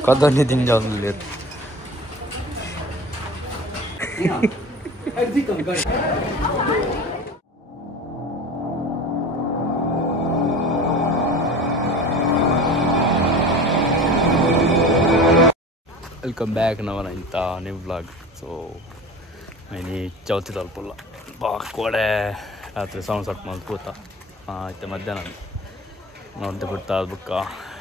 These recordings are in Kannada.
Kadang-kadang tinggal lihat. Welcome back naman inta new vlog. So ini चौथी तलपुल्ला बाकोडे रात्रि sunset ಮಾಡ್ಕೋತಾ ಇತ್ತ ಮಧ್ಯಾಹ್ನ ನೋಡ್ದೆ ಬಿಡ್ತಾ ಅದಕ್ಕ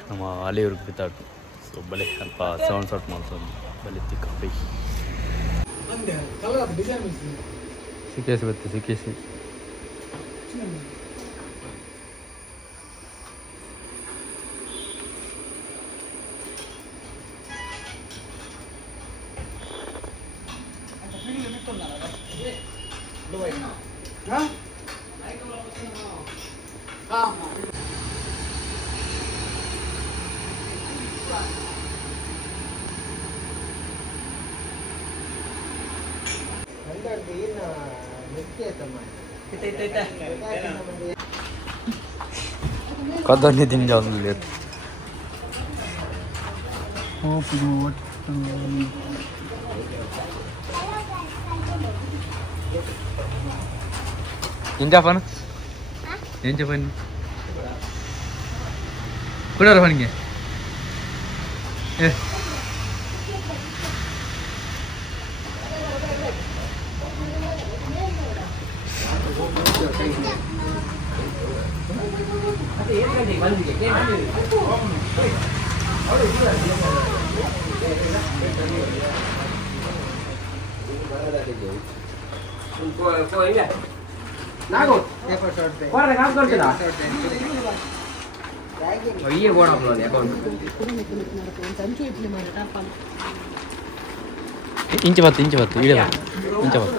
ನಮ್ಮ ಅಲಿಯೂರಿಗೆ ಬಿತ್ತಾಟು ಸೊ ಬಲೆ ಸ್ವಲ್ಪ sunset ಮಾಡ್ಕೊಂಡು ಬಲೆ ತಿಕ್ಕ ಬೈ ಅಂದೆ ಕಲರ್ ಡಿಸೈನ್ ಸಿಕ್ಕೇಸಿ ಬತ್ತೆ ಸಿಕ್ಕೇಸಿ Kadang-kadang tinggal lihat. Oh, buat. Ini apa nih? Ini apa nih? Kuda apa nih? Inci batu, iya. Inci batu.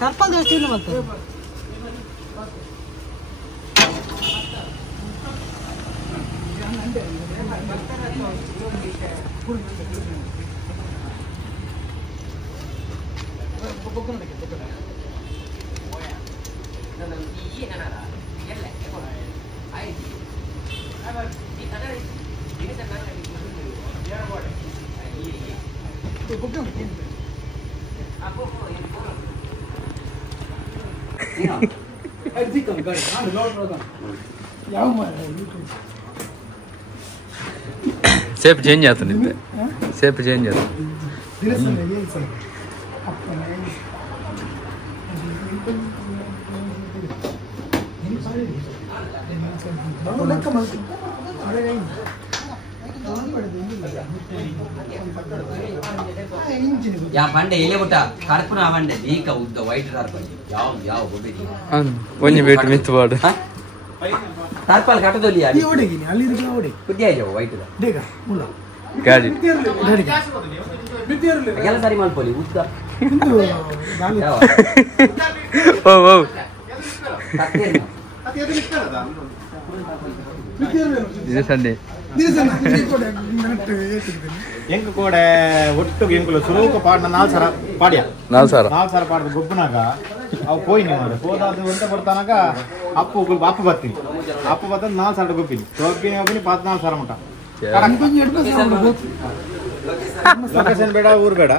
Tarpal deh sini mati. Shape change आता नहीं थे. Shape change आता. या बंडे इले बुटा कड़पुना बंडे दीका उद्द वाइट टारपल याव बोबेदी वन्य वेट मिथ वाड टारपल काट दो लिया ये ओडेगी नहीं अली रुपया ओडे कुदिया जाओ वाइट दा देखा मुला गाड़ी अकेला सारी माल पोली उद्द इंतु दाल ओ ओ ಇದು ಸಂಡೆ ಎಂಕ ಕೋಡೆ ಒಟ್ಟು ಎಂಕುಲು ಸುಲೋಕ ಪಾಡ್ನ 4 ಸರ ಪಾಡ್ಯ 4 ಸರ ಪಾಡ್ದ ಗೊಬ್ಬನಾಗ ಅವು ಪೋಯಿ ನೀವು ಹೋದಾದು ಅಂತ ಬರ್ತಾನಾಗ ಅಪ್ಪು ಬರ್ತೀನಿ ಅಪ್ಪು ಬರ್ತಂದು 4 ಸರ ಗೊಬ್ಬಿನಿ ಹೋಗಿನಿ 14 ಸರ ಮಟ ಲೊಕೇಶನ್ ಬೇಡ ಊರು ಬೇಡ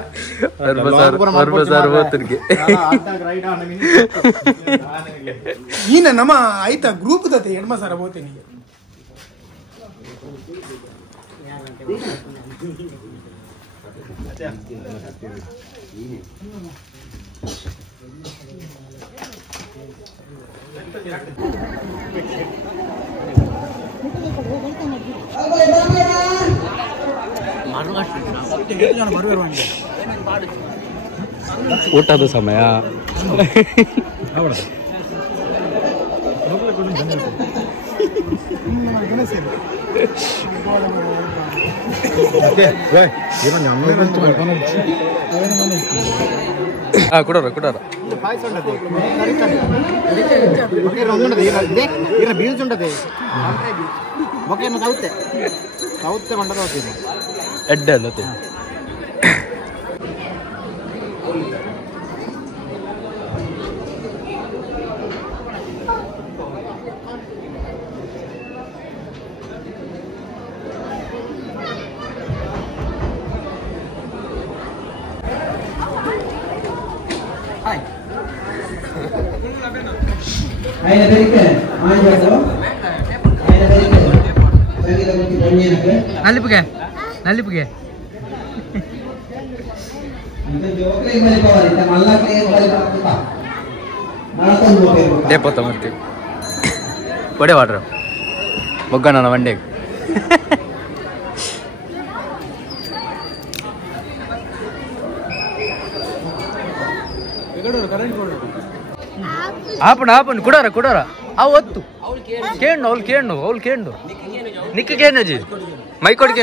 ಈನ ನಮ್ಮ ಆಯ್ತಾ ಗ್ರೂಪ್ ದತೆ ಹೆಣ್ಮ ಸರ ಹೋಗ್ತೀನಿ ಊಟದ ಸಮಯ ಕೊಡೋರ బీన్స్ ఉంటది ఓకే చదివితే చదివితే వంట అవుతుంది ఎడ్డలు నలిపుకే లేకపోతా మరి పొడే వాటర్ మొగ్గన వండే ಆಪಂಡು ಕುಡಾರ ಅವು ಒತ್ತು ಕೇಂಡು ಅವ್ಳು ಕೇಂಡು ನಿಕ್ಕ ಕೇಂಡು ಮೈಕೋಡು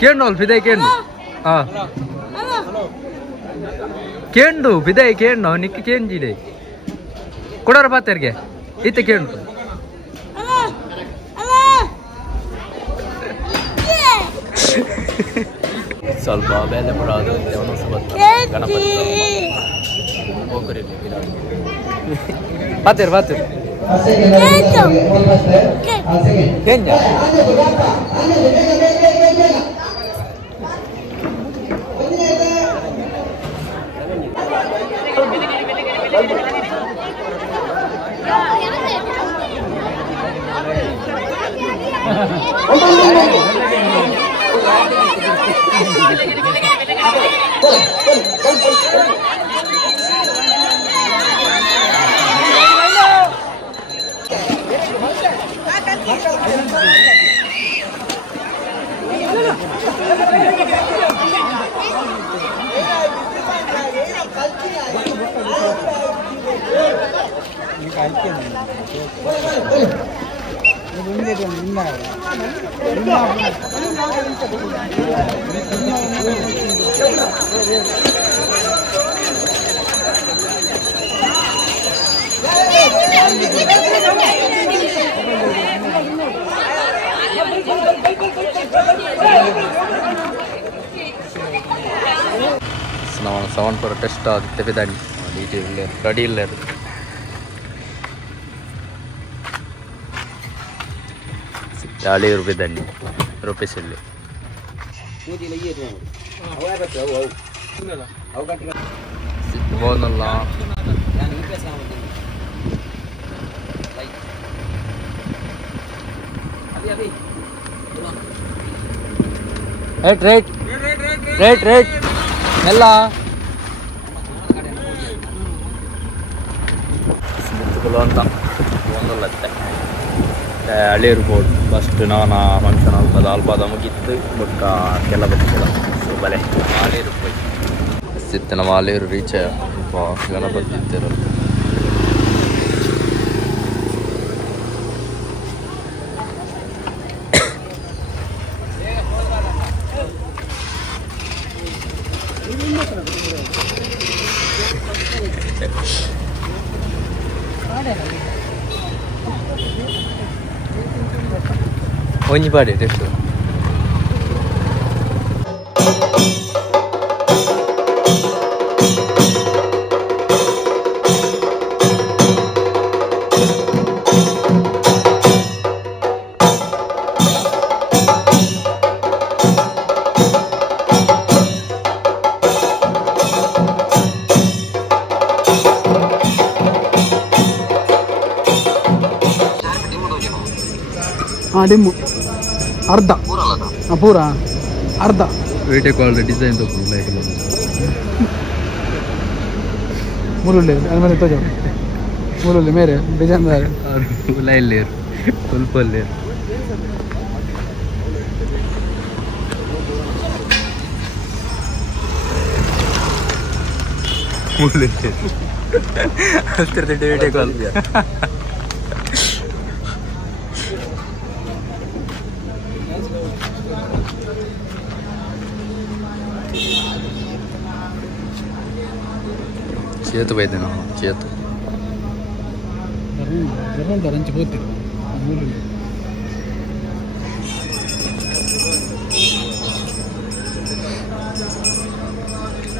ಕೇಂಡು ಅವ್ಳು ಫಿದಾಯ್ ಕೇಂಡು ಫಿದಾಯ್ ಕೇಂಡು ನಿಕ್ಕ ಕೇಂಜಿದೆ ಕೊಡೋರ ಪಾತರ್ಗೆ ಇತ್ತ ಕೇಂಡು ಸ್ವಲ್ಪ ಬೇಲೆ ಬರೋದು ಗಣಪತಿ ಪಾತಿರ್ ಸವನ್ ಪರ ಟೆಸ್ಟ್ ಆಗುತ್ತೆ ಬಿದಾನಿ ರೆಡಿ ಇಲ್ಲ ₹50 ರೂಪಾಯಿಸಲ್ಲಿ ಹೋದಲ್ಲ ರೇಟ್ ಎಲ್ಲ ಅಂತ ಒಂದಲ್ಲತ್ತೆ ಹಳಿರ್ಬೋದು ಫಸ್ಟ್ ನಾನು ಫಂಕ್ಷನ್ ಅಲ್ಪದ ಮುಗಿತ್ತು ಬೊಕ್ಕ ಕೆಲ ಬರ್ತಿಲ್ಲ ಸೊ ಬಲೆ ಮಾಲೇರು ಹೋಯ್ ಸಿತ್ತನ ಮಾಲೇರು ರೀಚ್ ಗಣಪತಿ ಇತ್ತಿರಲ್ಲ ogni parete su ಡಿಮ್ಮು ಅರ್ಧ ಪೂರ ಅರ್ಧ ವೀಡಿಯೋ ಕಾಲ್ ಡಿಸೈನ್ ತಗೊಂಡು ಮುರುಳ್ಳಿ ಅಲ್ಮೇಲೆ ತೋಜ ಮುರುಳ್ಳಿ ಮೇರೆ ಡಿಸೈನ್ ಲೈಲೇರು ಫುಲ್ಪಲ್ಲೇರು ಮುರುಳ್ಳಿ ಹತ್ತಿರದಿಟ್ಟು ವೀಡಿಯೋ ಕಾಲ್ చేతు పోయింది చేతు ధరించిపోతుంది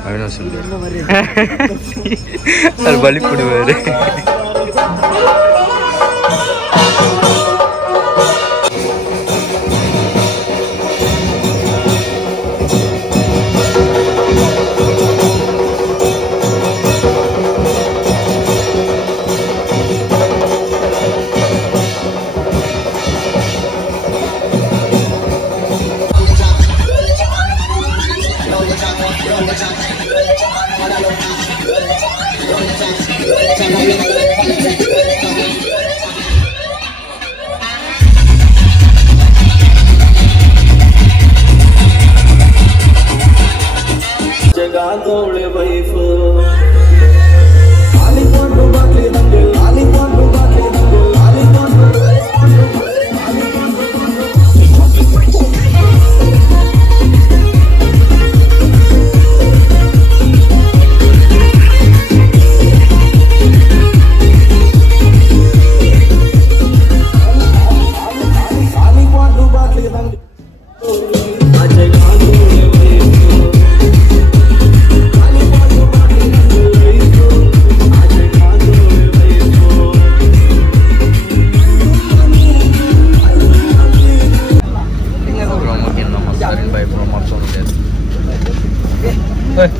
అవినాశులు అది బలిప్పుడు వేరే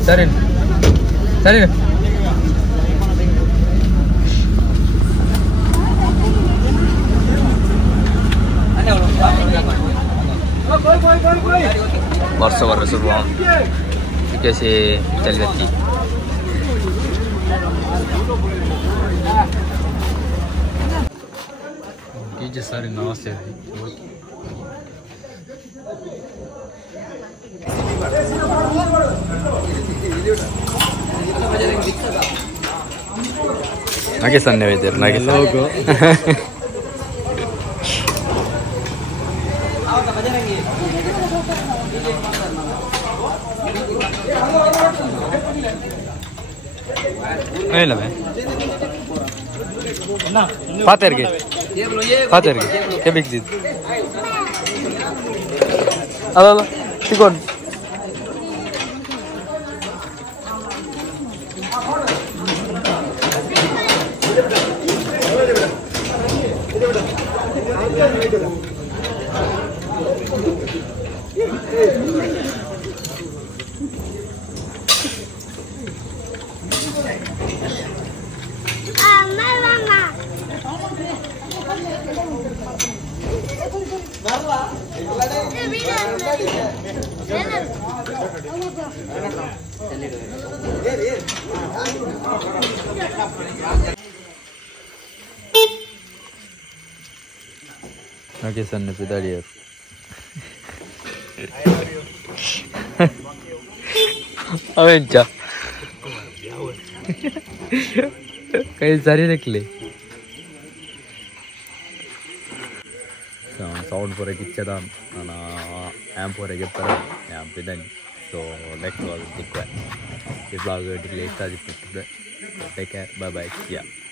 సరే సరే वर्ष वर्ष कैसे चल जाती जी सारी नमस्ते नागे सन्ने वेदर नागे लोगो नहीं लगे फातेर के क्या बिक दी अला chicken Oke, sana kita lihat. Awenca. Kayak cari nekle. Sound for a kitchen, amp for a gift, amp then. So next was the question. If I were to take care, bye bye. Yeah.